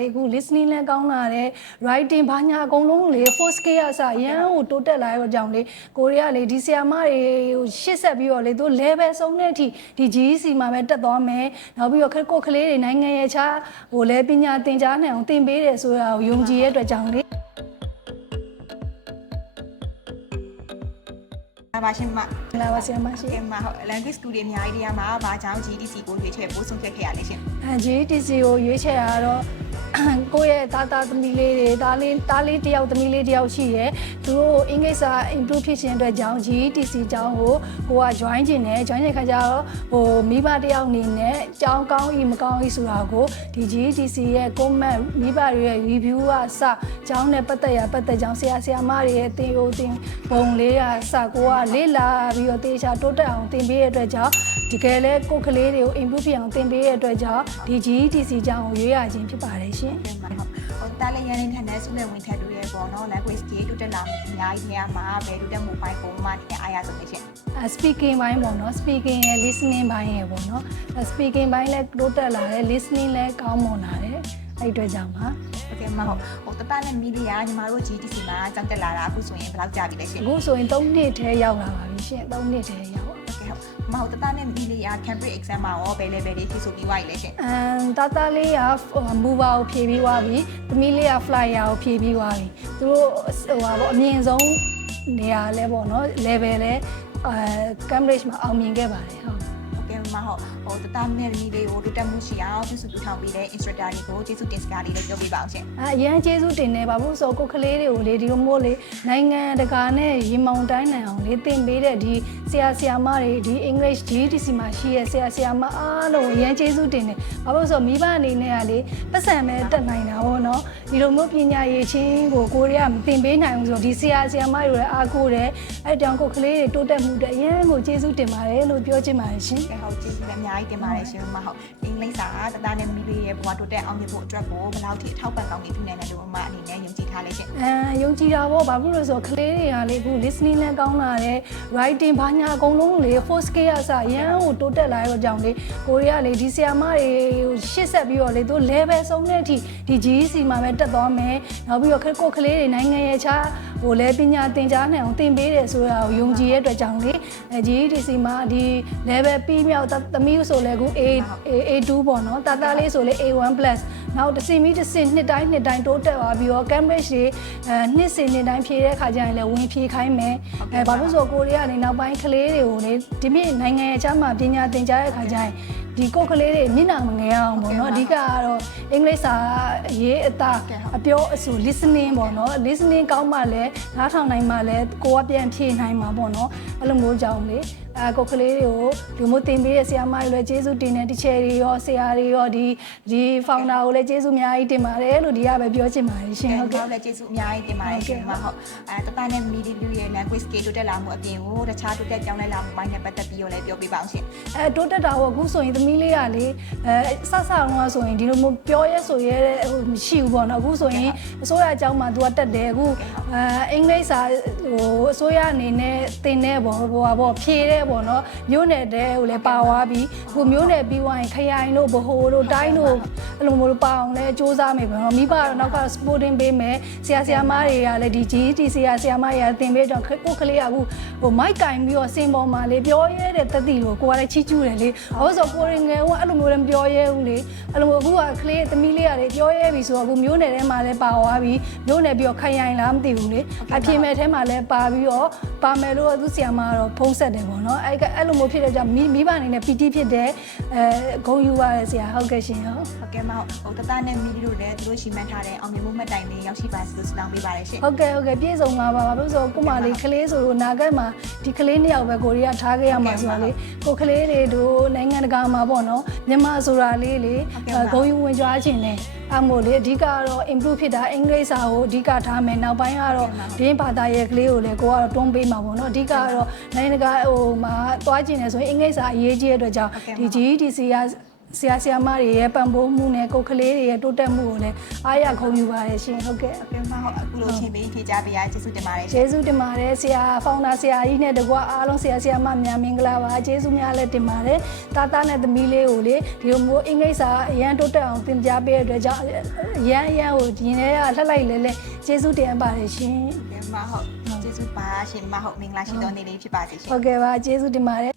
လေအခု listening လည်းကောင်းလာတယ် writing ဘာညာအကုန်လုံးလေ first case အစရန်ကိုတိုးတက်လာတဲ့ကြောင့်လေကိုရီးယားလေဒီဆီယာမတွေကိုရှစ်ဆက်ပြီးတော့လေသူ level ဆုံးတဲ့အထိဒီ GEC မှာပဲတက်သွားမယ်နောက်ပြီးတော့ခက်ကိုကလေးတွေနိုင်ငံရဲ့ခြားဟိုလဲပညာသင်ကြားနိုင်အောင်သင်ပေးတယ်ဆိုတာကိုယုံကြည်ရဲ့အတွက်ကြောင့်လေဒါပါရှင်မလာပါဆရာမရှိကဲမဟုတ် language school တွေအများကြီးတရားမှာဘာကြောင့် GDC ကိုရွေးချယ်ပို့ဆုံးဖြတ်ခဲ့ရလဲရှင်အဲ GTC ကိုရွေးချယ်တာကတော့ ကိုယ့်ရဲ့သားသားသမီးလေးတွေသားလေးသားလေးတယောက်သမီးလေးတယောက်ရှိတယ်သူတို့အင်္ဂလိပ်စာ improve ဖြစ်ခြင်းအတွက်ကြောင့် GTC ကျောင်းကိုကိုက join ကျင်တယ် join တဲ့ခါကျတော့ဟိုမိဘတယောက်အနေနဲ့ကျောင်းကောင်းဤမကောင်းဤဆိုတာကိုဒီ GTC ရဲ့ comment မိဘတွေရဲ့ review ကစကျောင်းနဲ့ပတ်သက်ရပတ်သက်ကြောင်းဆရာဆရာမတွေရဲ့သင်ရိုးသင်ပုံလေးကစကိုကလေ့လာပြီးတော့တေချာတိုးတက်အောင်သင်ပေးရတဲ့အတွက်ကြောင့်ဒီကယ်လဲကိုယ်ကလေးတွေကို improve ဖြစ်အောင်သင်ပေးရတဲ့အတွက်ကြောင့်ဒီ GTC ကျောင်းကိုရွေးရခြင်းဖြစ်ပါတယ်ရှင်ရှင်။မှန်ပါဟိုတာလီယန်နဲ့ထန်တဲ့ဆုနဲ့ဝင်ထပ်တူရဲ့ပေါ့နော် language ကြီးတိုးတက်လာမှုအများကြီးနေရာမှာပဲတိုးတက်မှုဘိုင်ပုံမှန်နဲ့အားရဆုံးပဲရှင်။ speaking ဘိုင်းပေါ့နော် speaking ရဲ့ listening ဘိုင်းရဲ့ပေါ့နော် speaking ဘိုင်းလည်းတိုးတက်လာတယ် listening လည်းကောင်းမွန်လာတယ်အဲ့အတွက်ကြောင့်ပါဟုတ်ကဲ့မဟုတ်ဟိုတပတ်နဲ့မီဒီယာညီမတို့ GTC မှာကြောက်တက်လာတာအခုဆိုရင်ဘယ်လောက်ကြာပြီလဲရှင်အခုဆိုရင်3နှစ်ထဲရောက်လာပါပြီရှင်3နှစ်ထဲရောက် မမတို့တတနဲ့မီလေးရ Cambridge exam မှာရောဘယ် level လေးဖြည့်ဆိုပြီးွားရည်လဲရှင်အမ်တတလေးက mover ကိုဖြည့်ပြီးွားပြီသမီးလေးက flyer ကိုဖြည့်ပြီးွားပြီသူတို့ဟိုပါပေါ့အမြင့်ဆုံးနေရာလဲပေါ့နော် level လဲအဲ Cambridge မှာအောင်မြင်ခဲ့ပါတယ်ဟုတ် မဟုတ်ဟိုတတနဲ့မီလေးကိုတူတက်မှုရှိအောင်ပြုစုပြုထောင်ပေးတဲ့ instructor တွေကိုကျေးဇူးတင်စကားလေးလည်းပြောပြပါအောင်ရှင်အဲအရန်ကျေးဇူးတင်နေပါဘူးဆိုကိုယ်ကလေးတွေကိုလေဒီလိုမျိုးလေနိုင်ငံတကာနဲ့ရင်မောင်တိုင်းနိုင်အောင်လေသင်ပေးတဲ့ဒီဆရာဆရာမတွေဒီ English GTC မှာရှိရဲ့ဆရာဆရာမအားလုံးအရန်ကျေးဇူးတင်နေဘာလို့လဲဆိုတော့မိဘအနေနဲ့ကလေပတ်စံပဲတက်နိုင်တာပေါ့နော်ဒီလိုမျိုးပညာရေးချင်းကိုကိုရီးယားမသင်ပေးနိုင်ဘူးဆိုတော့ဒီဆရာဆရာမတွေလည်းအားကိုးတယ်အဲ့တောင်ကိုယ်ကလေးတွေတိုးတက်မှုတဲ့အရန်ကိုကျေးဇူးတင်ပါတယ်လို့ပြောချင်ပါတယ်ရှင်ကဲဟုတ်ကျေးဇူးလည်းအများကြီးတင်ပါတယ်ရှင်မဟုတ်အင်္ဂလိပ်စာတတနဲ့မီလေးရဲ့ဘဝတိုးတက်အောင်မြင်ဖို့အတွက်ကိုဘယ်လောက်ထိအထောက်ပံ့ကောင်းနေပြုနိုင်တယ်လို့မအနေနဲ့ယုံကြည်ထားလဲရှင်အဲယုံကြည်တာပေါ့ဘာဖြစ်လို့လဲဆိုတော့ကလေးတွေကလေအခု listening လည်းကောင်းလာတယ် writing ဘာညာအကုန်လုံးလေ first case အစရန်ကိုတိုးတက်လာတဲ့ကြောင့်လေကိုရီးယားလေဒီဆီယာမတွေကိုရှစ်ဆက်ပြီးတော့လေသူ level ဆုံးတဲ့အထိဒီ GEC မှာပဲတက်သွားမယ်နောက်ပြီးတော့ခက်ကိုကလေးတွေနိုင်ငံရဲ့ခြားဟိုလဲပညာသင်ကြားနိုင်အောင်သင်ပေးတယ်ဆိုတာကိုယုံကြည်ရဲ့အတွက်ကြောင့်လေအဲ GEDC မှာဒီ level ပြီးမြောက်သမီးဆိုလဲအခု A A2 ပေါ့နော်တာတာလေးဆိုလဲ A1+ နောက်တစ်စင်ပြီးတစ်စင်နှစ်တိုင်းနှစ်တိုင်းတိုးတက်သွားပြီးတော့ Cambridge တွေအဲနှစ်စင်နှစ်တိုင်းဖြည့်တဲ့ခါကျရင်လည်းဝင်ဖြည့်ခိုင်းမယ်အဲဘာလို့ဆိုကိုရီးယားနေနောက်ပိုင်းကလေးတွေကိုလေဒီမြင့်နိုင်ငံရဲ့အချမ်းမှာပညာသင်ကြားတဲ့ခါကျရင် ဒီကိုယ်ကလေးတွေမျက်နှာမငယ်အောင်ပေါ့နော်အဓိကကတော့အင်္ဂလိပ်စာရေးအတာအပြောအဆို listening ပေါ့နော် listening ကောင်းမှလည်းနားထောင်နိုင်မှလည်းကိုကပြန်ဖြည့်နိုင်မှာပေါ့နော်အဲ့လိုမျိုးကြောင့်လေ အဲကိုယ်ကလေးတွေကိုဒီမျိုးတင်ပေးတဲ့ဆရာမတွေလည်းကျေးဇူးတင်တဲ့တချယ်တွေရောဆရာတွေရောဒီဒီ founder ကိုလည်းကျေးဇူးအများကြီးတင်ပါတယ်လို့ဒီကပဲပြောချင်ပါတယ်ရှင်ကဲဟုတ်ဟုတ်ကဲ့ကဲ့ကျေးဇူးအများကြီးတင်ပါတယ်ရှင်မဟုတ်အဲတတနဲ့မီဒီလူရဲ့ language skill တိုးတက်လာမှုအပြင်ကိုတခြားတိုးတက်ပြောင်းလဲလာမှုပိုင်းနဲ့ပတ်သက်ပြီးတော့လည်းပြောပြပါအောင်ရှင်အဲတိုးတက်တာပေါ့အခုဆိုရင်သမီးလေးကလေအဲဆဆအောင်ကဆိုရင်ဒီလိုမျိုးပြောရဲဆိုရဲဟိုမရှိဘူးပေါ့နော်အခုဆိုရင်အစိုးရအကြောင်းမှာ तू ကတက်တယ်အခုအဲအင်္ဂလိပ်စာဟိုအစိုးရအနေနဲ့သင်တဲ့ပေါ့ဟိုပါပေါ့ဖြေတဲ့ပေါ့နော်မျိုးနယ်တဲ့ဟိုလည်းပါသွားပြီအခုမျိုးနယ်ပြီးသွားရင်ခရိုင်တို့ဗဟိုတို့တိုင်းတို့အဲ့လိုမျိုးပါအောင်လဲစူးစမ်းမယ်ပေါ့နော်မိဘတော့နောက်က sporting ပေးမယ်ဆရာဆရာမတွေကလည်းဒီ GT ဆရာဆရာမတွေကသင်ပေးတော့ကိုယ်ကလေးကအခုဟိုမိုက်ကင်ပြီးတော့စင်ပေါ်မှာလေပြောရဲတဲ့တက်တီလို့ကိုကလည်းချီးကျူးတယ်လေဟောဆိုကိုရင်ငယ်ကအဲ့လိုမျိုးလည်းမပြောရဲဘူးလေအဲ့လိုမျိုးအခုကကလေးသမီးလေးကလေပြောရဲပြီဆိုတော့အခုမျိုးနယ်ထဲမှာလည်းပါသွားပြီမျိုးနယ်ပြီးတော့ခိုင်ရိုင်လားမသိဘူးလေအပြင်မဲ့ထဲမှာလည်းပါပြီးတော့ပါမယ်လို့သူဆရာမကတော့ဖုံးဆက်တယ်ပေါ့နော်အဲ့ကအဲ့လိုမျိုးဖြစ်တဲ့ကြောင့်မိမိဘအနေနဲ့ PT ဖြစ်တဲ့အဲဂုံယူပါရဆရာဟုတ်ကဲ့ရှင်ဟုတ်ဟုတ်ကဲ့မဟုတ်ဟိုတတနဲ့မီဒီတို့လည်းသူတို့ရှိမှန်းထားတဲ့အောင်မြင်မှုမှတ်တိုင်လေးရောက်ရှိပါစေလို့ဆုတောင်းပေးပါတယ်ရှင်ဟုတ်ကဲ့ဟုတ်ကဲ့ပြည့်စုံပါပါဘာလို့ဆိုတော့ကိုမလေးကလေးဆိုတော့နာဂတ်မှာဒီကလေးနှစ်ယောက်ပဲကိုရီးယားထားခဲ့ရမှာဆိုတော့လေကိုကလေးတွေတို့နိုင်ငံတကာမှာပေါ့နော်မြန်မာဆိုတာလေးလေဂုံယူဝင်ကြွားခြင်းနဲ့အမို့လေအဓိကကတော့ improve ဖြစ်တာအင်္ဂလိပ်စာကိုအဓိကထားမယ်နောက်ပိုင်းကတော့ဒင်းဘာသာရဲ့ကလေးကိုလည်းကိုကတော့တွန်းပေးမှာပေါ့နော်အဓိကကတော့နိုင်ငံတကာဟိုမှာသွားကျင်တယ်ဆိုရင်အင်္ဂလိပ်စာအရေးကြီးတဲ့အတွက်ကြောင့်ဒီ GEDC ကဆရာဆရာမတွေရဲ့ပံ့ပိုးမှုနဲ့ကိုယ်ကလေးတွေရဲ့တိုးတက်မှုကိုလည်းအားရဂုဏ်ယူပါတယ်ရှင်ဟုတ်ကဲ့ဟုတ်ကဲ့မဟုတ်အခုလိုချင်းပေးဖြေကြပေးရကျေးဇူးတင်ပါတယ်ရှင်ကျေးဇူးတင်ပါတယ်ဆရာဖောင်နာဆရာကြီးနဲ့တကွအားလုံးဆရာဆရာမများမင်္ဂလာပါကျေးဇူးများလည်းတင်ပါတယ်တာတာနဲ့သမီးလေးကိုလေဒီလိုမျိုးအင်္ဂလိပ်စာအရန်တိုးတက်အောင်သင်ကြားပေးတဲ့အတွက်ကြောင့်အရန်အရန်ကိုဒီနေ့ကလှက်လိုက်လဲလဲကျေးဇူးတင်အပ်ပါတယ်ရှင်ဟုတ်ကဲ့မဟုတ်ကျေး ဇူးပါရှင်မဟုတ်မင်္ဂလာရှိသောနေ့လေးဖြစ်ပါစေရှင်ဟုတ်ကဲ့ပါကျေးဇူးတင်ပါတယ်